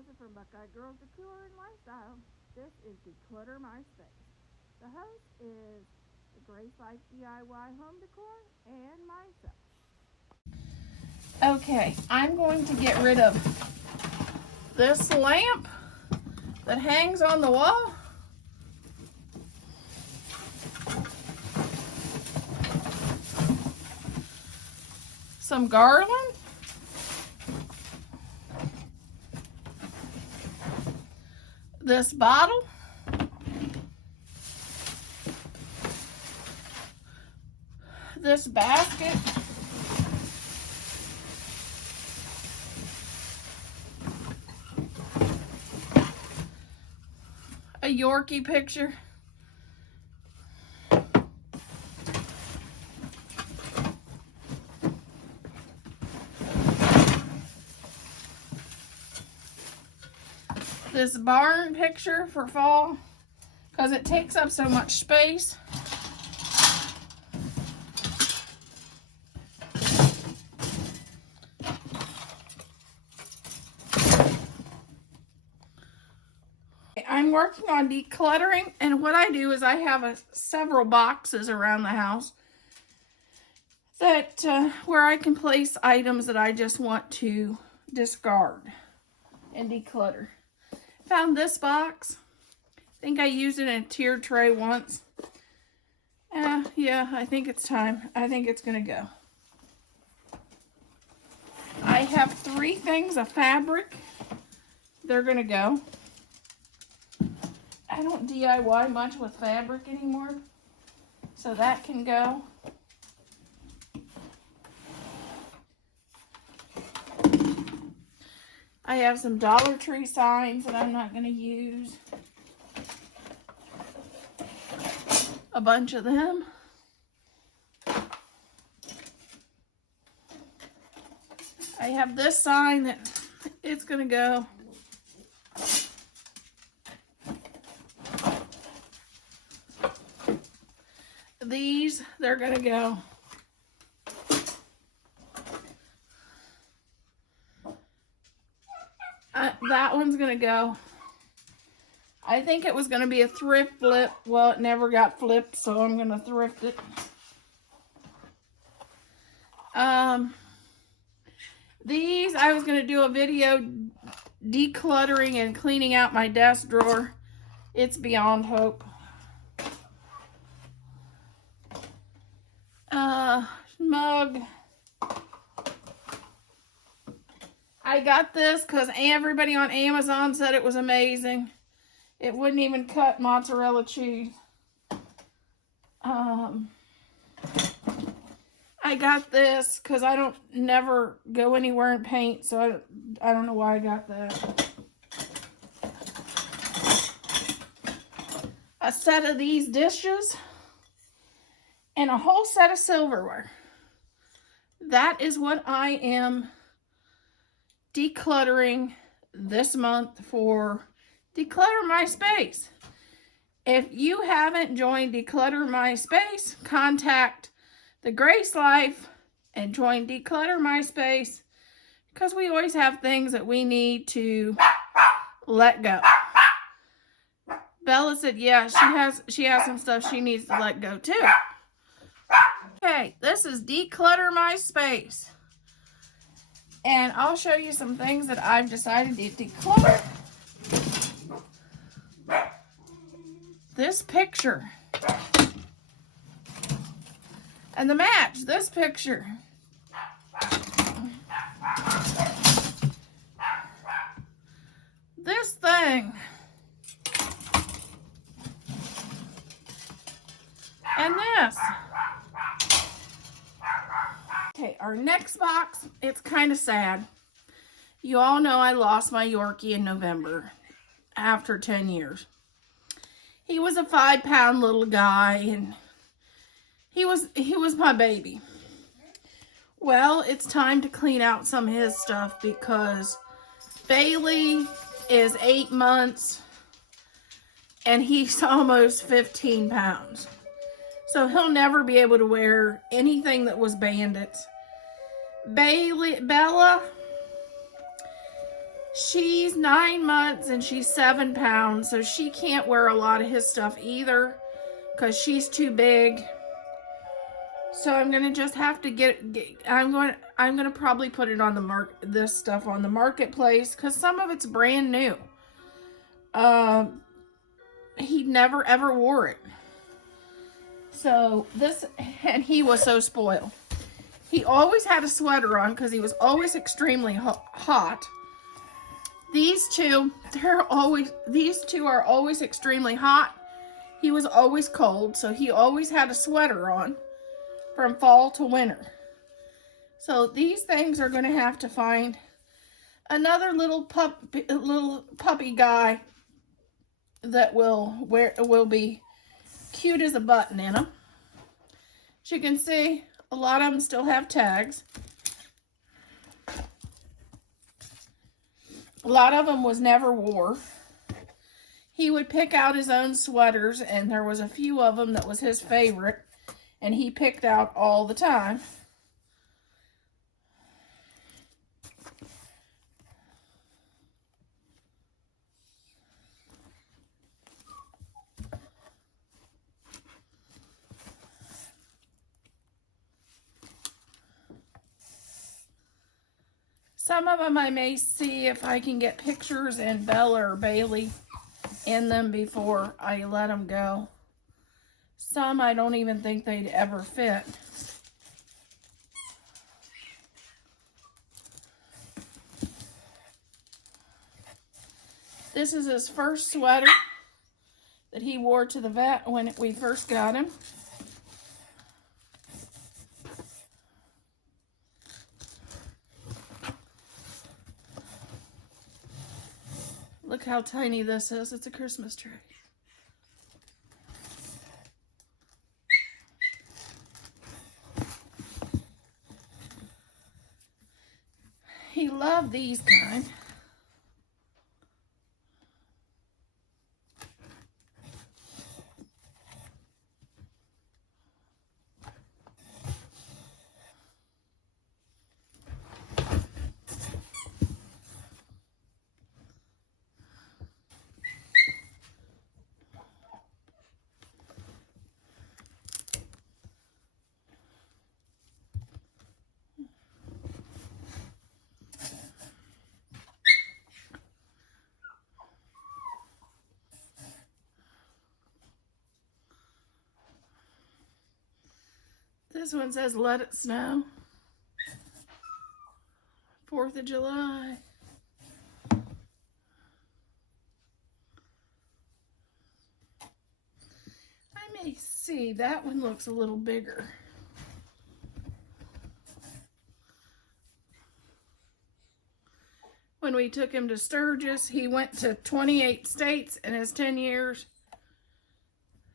Melissa from Buckeye Girls Decor and Lifestyle. This is Declutter My Space. The host is the Grace Life DIY Home Decor and myself. Okay, I'm going to get rid of this lamp that hangs on the wall. Some garland. This bottle. This basket. A Yorkie picture. This barn picture for fall because it takes up so much space. I'm working on decluttering, and what I do is I have several boxes around the house that where I can place items that I just want to discard and declutter. Found this box. I think I used it in a tier tray once. Yeah, I think it's time. I think it's gonna go. I have 3 things of fabric. They're gonna go. I don't DIY much with fabric anymore, so that can go. I have some Dollar Tree signs that I'm not going to use. A bunch of them. I have this sign that it's going to go. These, they're going to go. That one's going to go. I think it was going to be a thrift flip. Well, it never got flipped, so I'm going to thrift it. These, I was going to do a video decluttering and cleaning out my desk drawer. It's beyond hope. Mug. I got this because everybody on Amazon said it was amazing. It wouldn't even cut mozzarella cheese. I got this because I don't never go anywhere and paint, so I don't know why I got that. A set of these dishes and a whole set of silverware. That is what I am decluttering this month for Declutter My Space. If you haven't joined Declutter My Space, contact the Grace Life and join Declutter My Space, because we always have things that we need to let go. Bella said, yeah, she has some stuff she needs to let go too. Okay, this is Declutter My Space. And I'll show you some things that I've decided to declutter. This picture. And the match, this picture. This thing. And this. Okay, our next box, it's kind of sad. You all know I lost my Yorkie in November after 10 years. He was a 5-pound little guy, and he was my baby. Well, it's time to clean out some of his stuff because Bailey is 8 months and he's almost 15 pounds. So he'll never be able to wear anything that was Bandits. Bella, She's 9 months and she's 7 pounds, so she can't wear a lot of his stuff either because she's too big. So I'm gonna just have to I'm gonna probably put it on this stuff on the marketplace because some of it's brand new. He never ever wore it. So and he was so spoiled. He always had a sweater on because he was always extremely hot. These two are always extremely hot. He was always cold, so he always had a sweater on from fall to winter. So these things are going to have to find another little puppy guy that will be cute as a button in them. As you can see, a lot of them still have tags. A lot of them was never wore. He would pick out his own sweaters, and there was a few of them that was his favorite, and he picked out all the time. Some of them I may see if I can get pictures and Bella or Bailey in them before I let them go. Some I don't even think they'd ever fit. This is his first sweater that he wore to the vet when we first got him. Look how tiny this is. It's a Christmas tree. He loved these kind. This one says, "Let it snow." 4th of July. I may see, that one looks a little bigger. When we took him to Sturgis, he went to 28 states in his 10 years.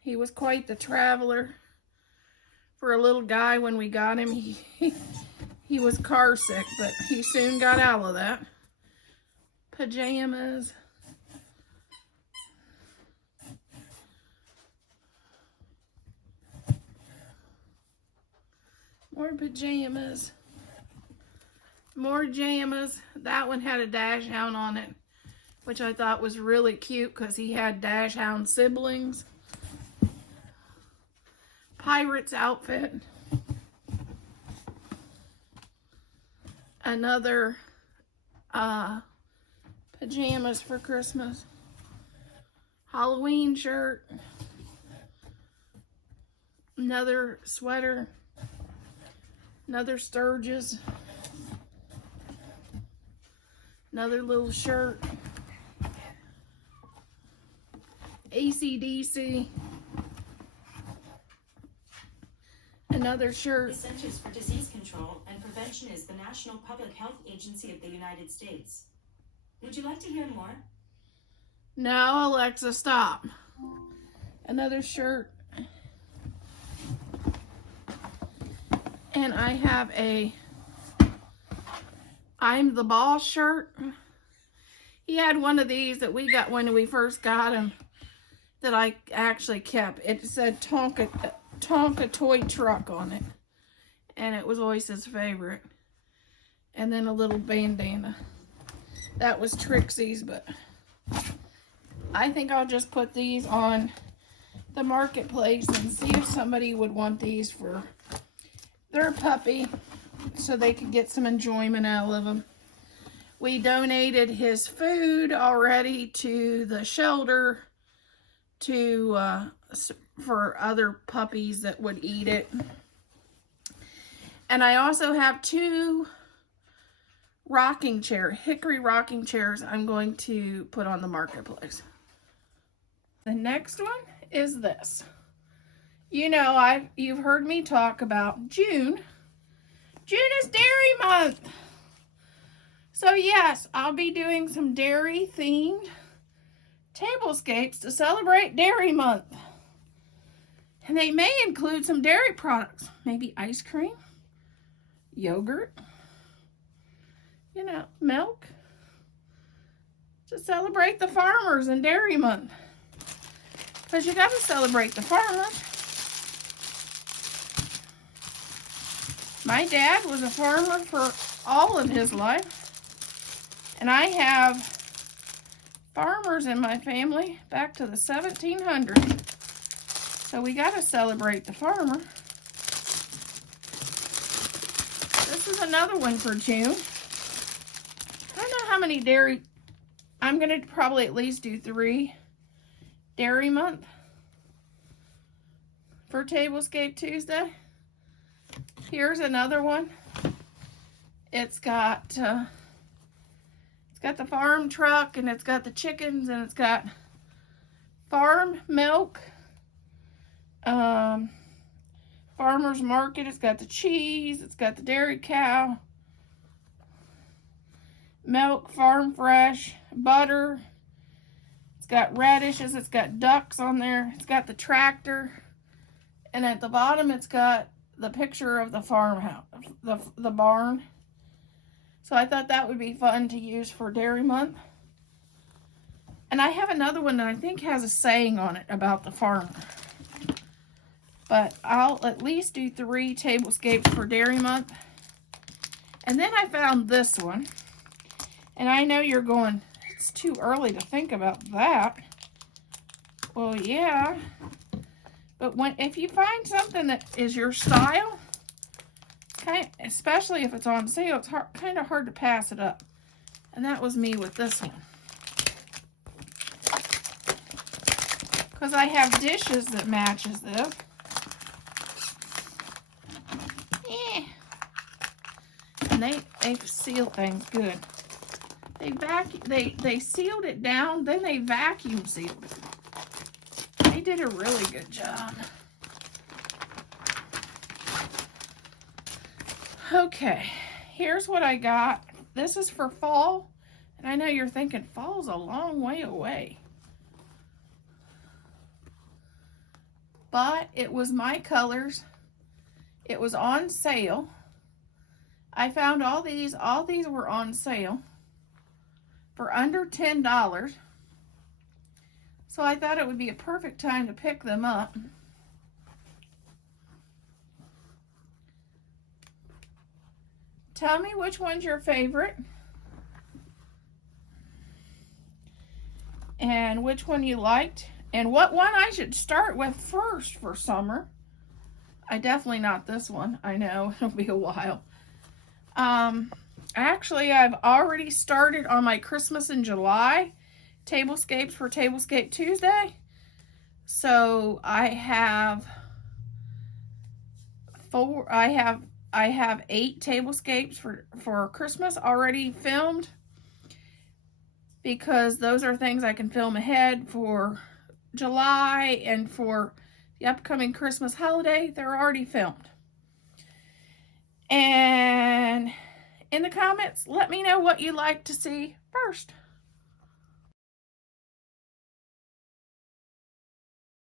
He was quite the traveler. For a little guy, when we got him, he was car sick, but he soon got out of that. Pajamas. More pajamas. More jammas. That one had a dachshund on it, which I thought was really cute because he had dachshund siblings. Pirate's outfit. Another pajamas for Christmas. Halloween shirt. Another sweater. Another Sturgis. Another little shirt. AC/DC. Another shirt. The Centers for Disease Control and Prevention is the National Public Health Agency of the United States. Would you like to hear more? No, Alexa, stop. Another shirt. And I have a "I'm the Boss" shirt. He had one of these that we got when we first got him that I actually kept. It said Tonka toy truck on it, and it was always his favorite. And then a little bandana. That was Trixie's, but I think I'll just put these on the marketplace and see if somebody would want these for their puppy so they could get some enjoyment out of them. We donated his food already to the shelter for other puppies that would eat it. And I also have 2 hickory rocking chairs I'm going to put on the marketplace. The next one is this. You know, you've heard me talk about June. June is Dairy Month. So yes, I'll be doing some dairy themed tablescapes to celebrate Dairy Month. And they may include some dairy products, maybe ice cream, yogurt, you know, milk, to celebrate the farmers in Dairy Month. Because you got to celebrate the farmer. My dad was a farmer for all of his life. And I have farmers in my family back to the 1700s. So we got to celebrate the farmer. This is another one for June. I don't know how many dairy. I'm going to probably at least do 3 Dairy Month for Tablescape Tuesday. Here's another one. It's got the farm truck, and it's got the chickens, and it's got farm milk, farmer's market. It's got the cheese. It's got the dairy cow, milk, farm fresh, butter. It's got radishes. It's got ducks on there. It's got the tractor, and at the bottom it's got the picture of the farmhouse, the barn. So I thought that would be fun to use for Dairy Month. And I have another one that I think has a saying on it about the farmer. But I'll at least do 3 tablescapes for Dairy Month. And then I found this one. And I know you're going, it's too early to think about that. Well, yeah. But if you find something that is your style, especially if it's on sale, it's kind of hard to pass it up. And that was me with this one. Because I have dishes that matches this. And they seal things good. They sealed it down, then they vacuum sealed it. They did a really good job. Okay, here's what I got. This is for fall, and I know you're thinking fall's a long way away. But it was my colors. It was on sale. I found all these were on sale for under $10. So I thought it would be a perfect time to pick them up. Tell me which one's your favorite and which one you liked and what one I should start with first for summer. Definitely not this one. I know it'll be a while. Actually, I've already started on my Christmas in July tablescapes for Tablescape Tuesday. So I have 8 tablescapes for Christmas already filmed, because those are things I can film ahead for July, and for the upcoming Christmas holiday, they're already filmed. And in the comments, let me know what you'd like to see first.